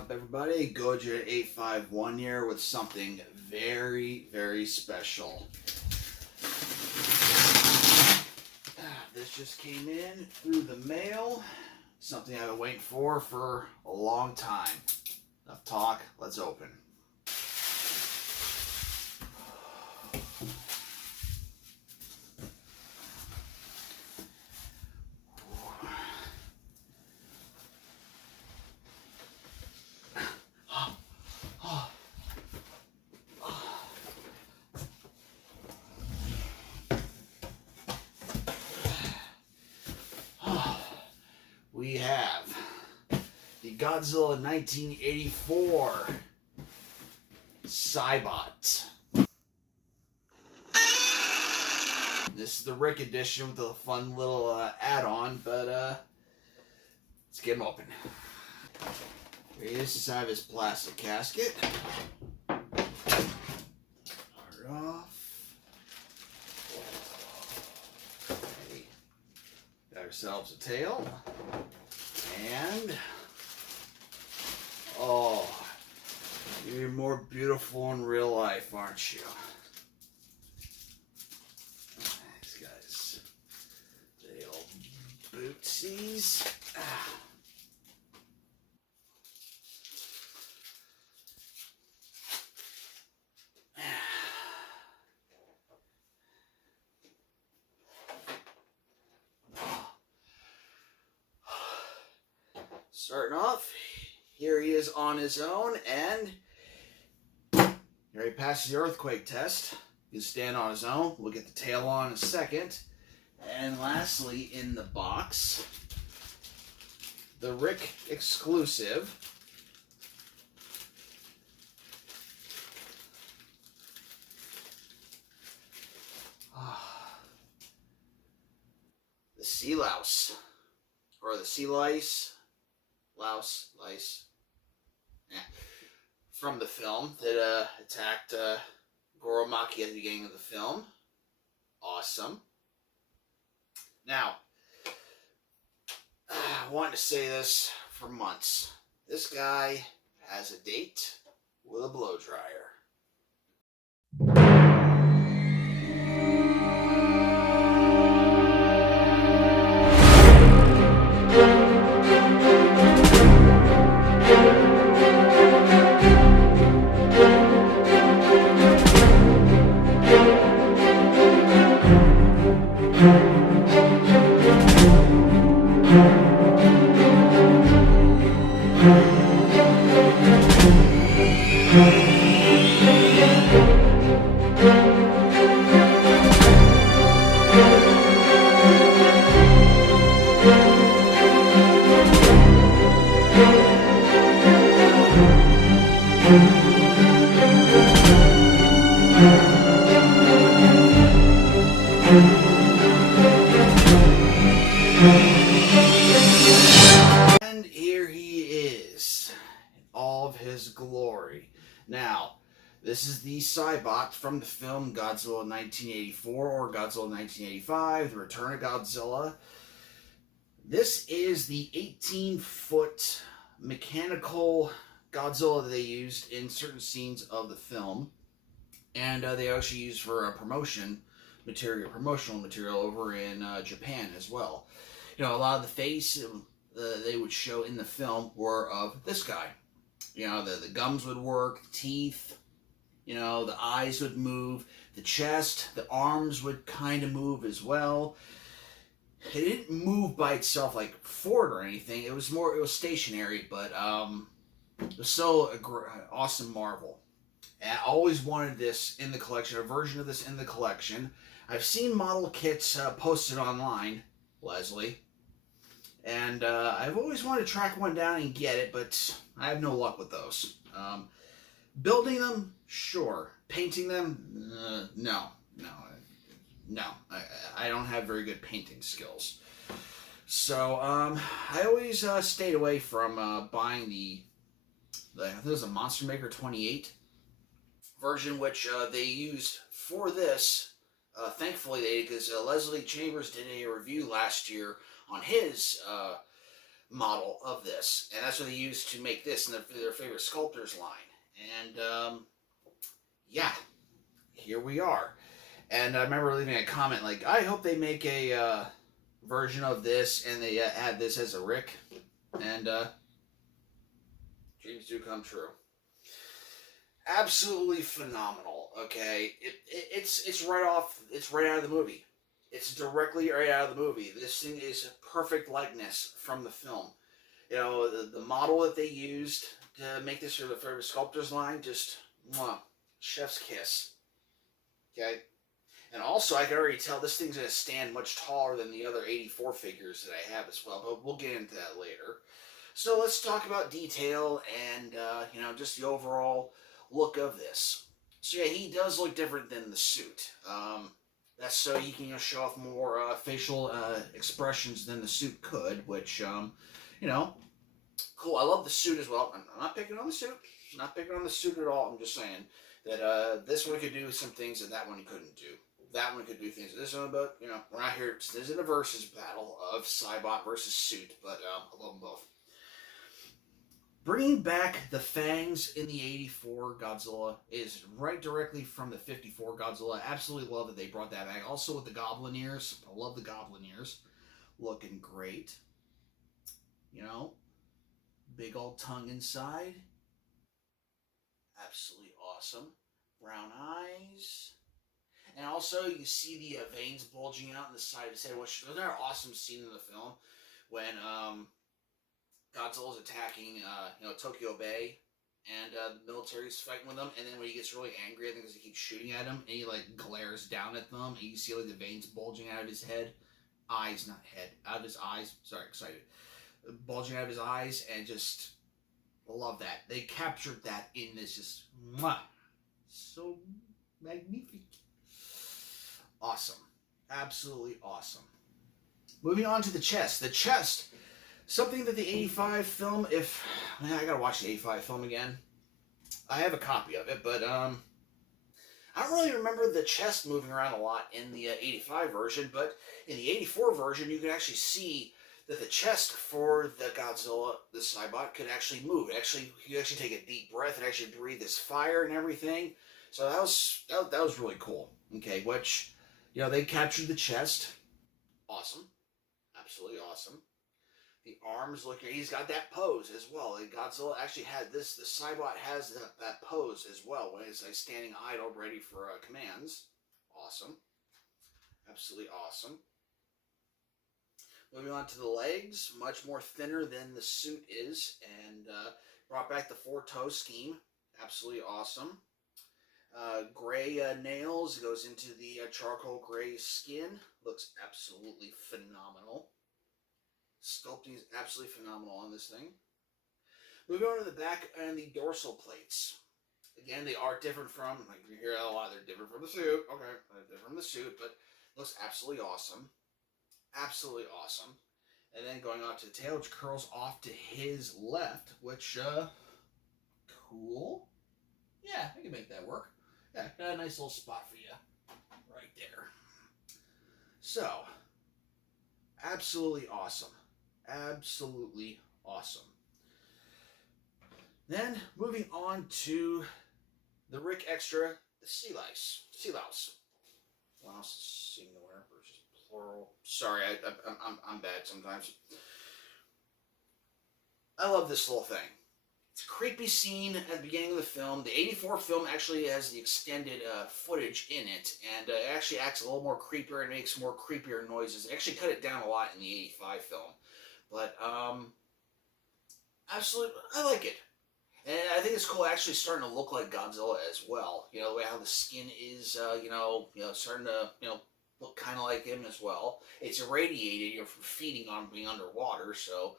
up, everybody? Godzilla851 here with something very, very special. This just came in through the mail. Something I've been waiting for a long time. Enough talk, let's open. We have the Godzilla 1984 Cybot. This is the Rick edition with a fun little add-on, but let's get him open. Here he is inside of his plastic casket. Start off. Okay. Got ourselves a tail. And, oh, you're more beautiful in real life, aren't you? These guys, the old bootsies. Starting off, here he is on his own, and here he passes the earthquake test. He can stand on his own. We'll get the tail on in a second. And lastly, in the box, the Rick exclusive. The sea louse, or the sea lice. Lice, yeah, from the film that attacked Goromaki at the beginning of the film. Awesome. Now, I wanted to say this for months. This guy has a date with a blow dryer. And here he is in all of his glory. Now, this is the Cybot from the film Godzilla 1984 or Godzilla 1985, The Return of Godzilla. This is the 18-foot mechanical Godzilla that they used in certain scenes of the film. And they actually used for promotional material over in Japan as well. You know, a lot of the face they would show in the film were of this guy. You know, the gums would work, the teeth, you know, the eyes would move, the chest, the arms would kind of move as well. It didn't move by itself like forward or anything. It was stationary, but it was still an awesome marvel. And I always wanted this in the collection, a version of this in the collection. I've seen model kits posted online, Leslie, and I've always wanted to track one down and get it, but I have no luck with those. Building them, sure. Painting them, no. I don't have very good painting skills. So I always stayed away from buying the I think it was a Monster Maker 28 version, which they used for this. Thankfully, because Leslie Chambers did a review last year on his model of this, and that's what they used to make this in their favorite sculptors line. And yeah, here we are. And I remember leaving a comment like, I hope they make a version of this and they add this as a Rick. And dreams do come true. Absolutely phenomenal. Okay, it's right off. It's right out of the movie. It's directly right out of the movie. This thing is a perfect likeness from the film. You know, the model that they used to make this for the favorite sculptors line, just mwah, chef's kiss. Okay. And also, I can already tell this thing's going to stand much taller than the other 84 figures that I have as well, but we'll get into that later. So let's talk about detail and, just the overall look of this. So yeah, he does look different than the suit. That's so he can show off more facial expressions than the suit could, which, cool. I love the suit as well. I'm not picking on the suit. I'm not picking on the suit at all. I'm just saying that this one could do some things that one couldn't do. That one could do things. This one, but we're not here. This isn't a versus battle of Cybot versus Suit, but I love them both. Bringing back the fangs in the 84 Godzilla is right directly from the 54 Godzilla. Absolutely love that they brought that back. Also with the goblin ears. I love the goblin ears. Looking great. Big old tongue inside. Absolutely awesome. Brown eyes. And also, you see the veins bulging out on the side of his head, which was another awesome scene in the film when Godzilla's attacking, Tokyo Bay, and the military's fighting with him. And then when he gets really angry, I think because he keeps shooting at him, and he glares down at them, and you see the veins bulging out of his head, eyes, not head, out of his eyes. Sorry, excited, bulging out of his eyes, and just love that they captured that in this, just so magnific. Awesome. Absolutely awesome. Moving on to the chest. The chest, something that the 85 film, I gotta watch the 85 film again. I have a copy of it, but I don't really remember the chest moving around a lot in the 85 version, but in the 84 version, you can actually see that the chest for the Godzilla, the Cybot, could actually move. You actually take a deep breath and actually breathe this fire and everything. So that was really cool. Okay, which, they captured the chest. Awesome. Absolutely awesome. The arms, he's got that pose as well. Godzilla actually had this, the Cybot has that pose as well, when it's standing idle, ready for commands. Awesome. Absolutely awesome. Moving on to the legs, much more thinner than the suit is, and brought back the 4-toe scheme. Absolutely awesome. Gray nails, goes into the charcoal gray skin. Looks absolutely phenomenal. Sculpting is absolutely phenomenal on this thing. Moving on to the back and the dorsal plates. Again, they are different from, you hear a lot, they're different from the suit. Okay, they're different from the suit, but looks absolutely awesome. Absolutely awesome. And then going on to the tail, which curls off to his left, which, cool. Yeah, I can make that work. Yeah, got a nice little spot for you right there. So, absolutely awesome. Absolutely awesome. Then, moving on to the Rick Extra, the Sea Louse. Louse, singular versus plural. Sorry, I'm bad sometimes. I love this little thing. It's a creepy scene at the beginning of the film. The 84 film actually has the extended footage in it, and it actually acts a little more creepier and makes more creepier noises. They actually cut it down a lot in the 85 film. But, absolutely, I like it. And I think it's cool actually starting to look like Godzilla as well. The way how the skin is, starting to, look kind of like him as well. It's irradiated, from feeding on being underwater, so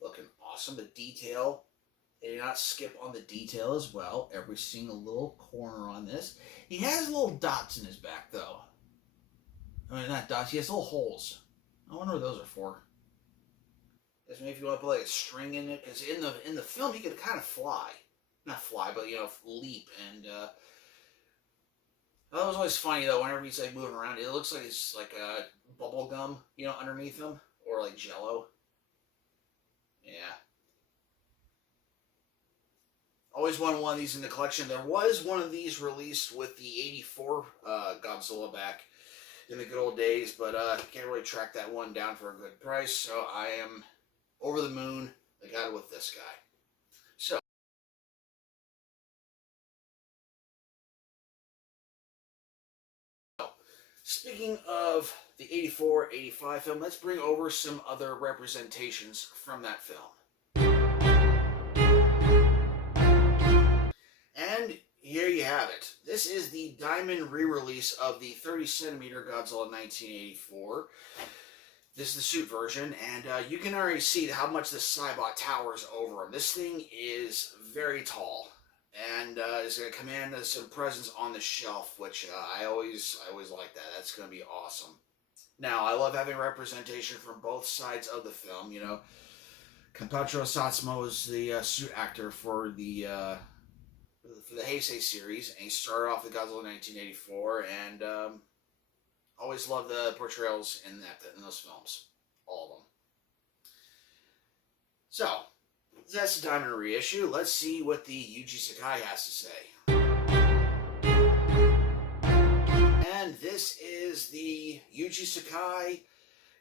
looking awesome. The detail, they did not skip on the detail as well. Every single little corner on this. He has little dots in his back, though. I mean, not dots, he has little holes. I wonder what those are for. Guess maybe if you want to put a string in it, because in the film he could kind of fly. Not fly, but, leap, and, that was always funny, though, whenever he's, moving around, it looks like it's, bubble gum, underneath him, or, Jello. Yeah. Always wanted one of these in the collection. There was one of these released with the '84 Godzilla back in the good old days, but can't really track that one down for a good price. So I am over the moon. I got it with this guy. So, speaking of the '84, '85 film, let's bring over some other representations from that film. And here you have it. This is the diamond re-release of the 30cm Godzilla 1984. This is the suit version, and you can already see how much the Cybot towers over him. This thing is very tall, and is going to command some presence on the shelf, which I always like that. That's going to be awesome. Now, I love having representation from both sides of the film. You know, Kenpacho Satsuma is the suit actor for the Heisei series, and he started off with Godzilla 1984, and always love the portrayals in those films, all of them. So that's the Diamond reissue. Let's see what the Yuji Sakai has to say. And this is the Yuji Sakai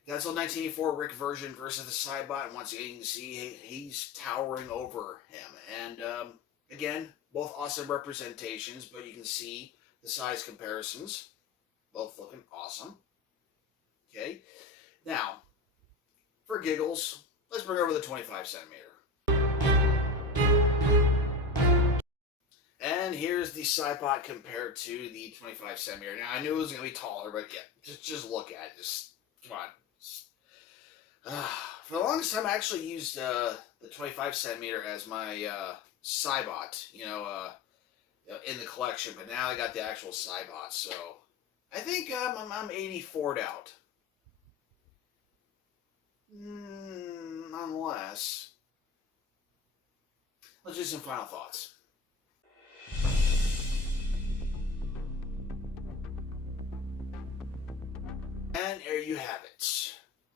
Godzilla 1984 Rick version versus the Cybot, and once again you can see he's towering over him, and again, both awesome representations, but you can see the size comparisons. Both looking awesome. Okay. Now, for giggles, let's bring over the 25cm. And here's the Cybot compared to the 25cm. Now, I knew it was going to be taller, but yeah, just look at it. Just, come on. For the longest time, I actually used the 25cm as my Cybot, in the collection, but now I got the actual Cybot, so I think I'm 84'd out. Unless, let's do some final thoughts. And there you have it.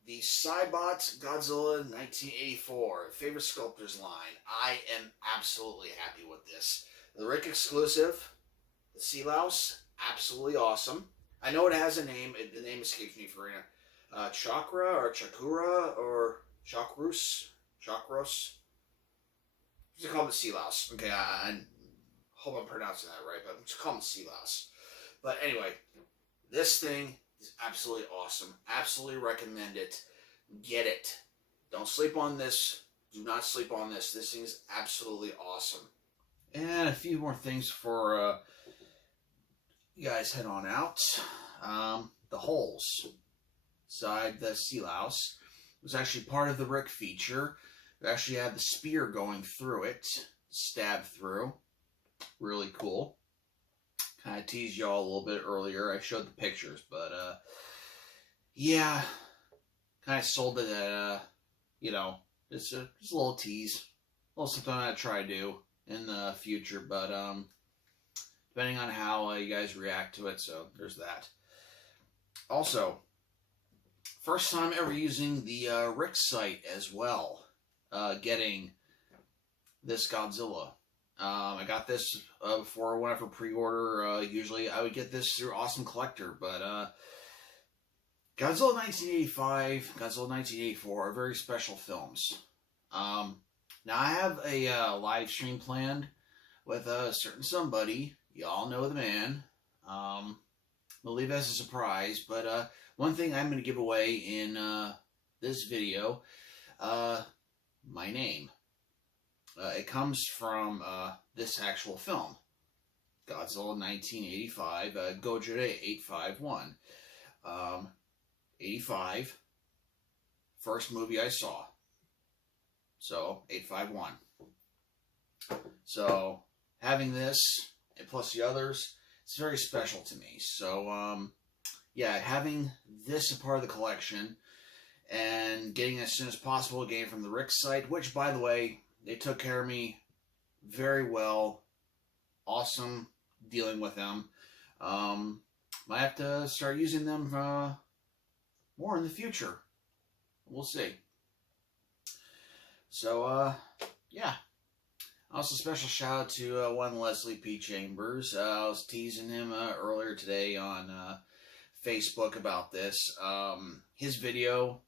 The Cybot Godzilla 1984, favorite sculptor's line. I am absolutely happy with this. The Rick exclusive, the Sea Louse, absolutely awesome. I know it has a name. The name escapes me for Chakra or Chakura or Chakros. Just call it Sea Louse. Okay, I hope I'm pronouncing that right, but just call it Sea Louse. But anyway, this thing is absolutely awesome. Absolutely recommend it. Get it. Don't sleep on this. Do not sleep on this. This thing is absolutely awesome. And a few more things for you guys head on out. The holes inside the Sea Louse was actually part of the Rick feature. It actually had the spear going through it, stabbed through. Really cool. Kind of teased y'all a little bit earlier. I showed the pictures, but yeah, kind of sold it at just a little tease, a little something I'm gonna try to do in the future, but depending on how you guys react to it. So there's that. Also, first time ever using the Rick site as well, getting this Godzilla. I got this before I went for pre-order. Usually I would get this through Awesome Collector, but Godzilla 1985, Godzilla 1984 are very special films. Now I have a live stream planned with a certain somebody. Y'all know the man. We'll leave it as a surprise, but one thing I'm going to give away in this video, my name. It comes from this actual film, Godzilla 1985, Gojira 851. 85, first movie I saw. So, 851. So, having this, and plus the others, it's very special to me. So, yeah, having this a part of the collection, and getting it as soon as possible, getting it from the Rick site, which, by the way, they took care of me very well. Awesome dealing with them. Might have to start using them more in the future. We'll see. So, yeah. Also, special shout out to one Leslie P. Chambers. I was teasing him earlier today on Facebook about this. His video,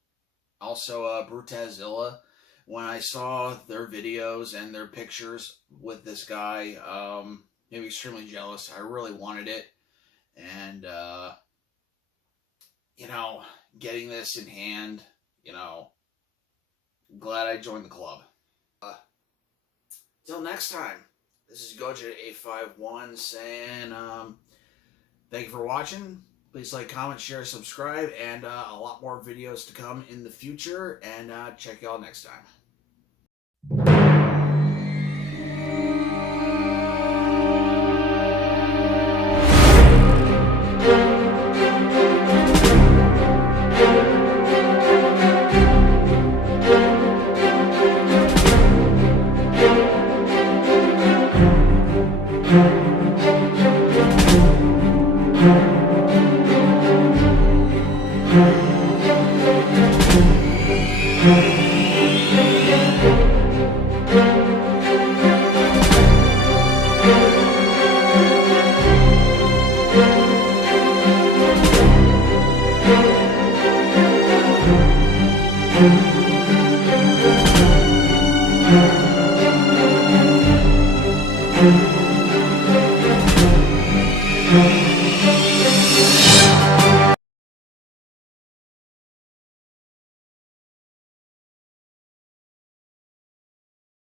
also Brutazilla. When I saw their videos and their pictures with this guy, made me extremely jealous. I really wanted it. And, you know, getting this in hand, you know, glad I joined the club. Till next time, this is Godzilla851 saying, thank you for watching. Please like, comment, share, subscribe, and a lot more videos to come in the future. And check y'all next time. Thank you.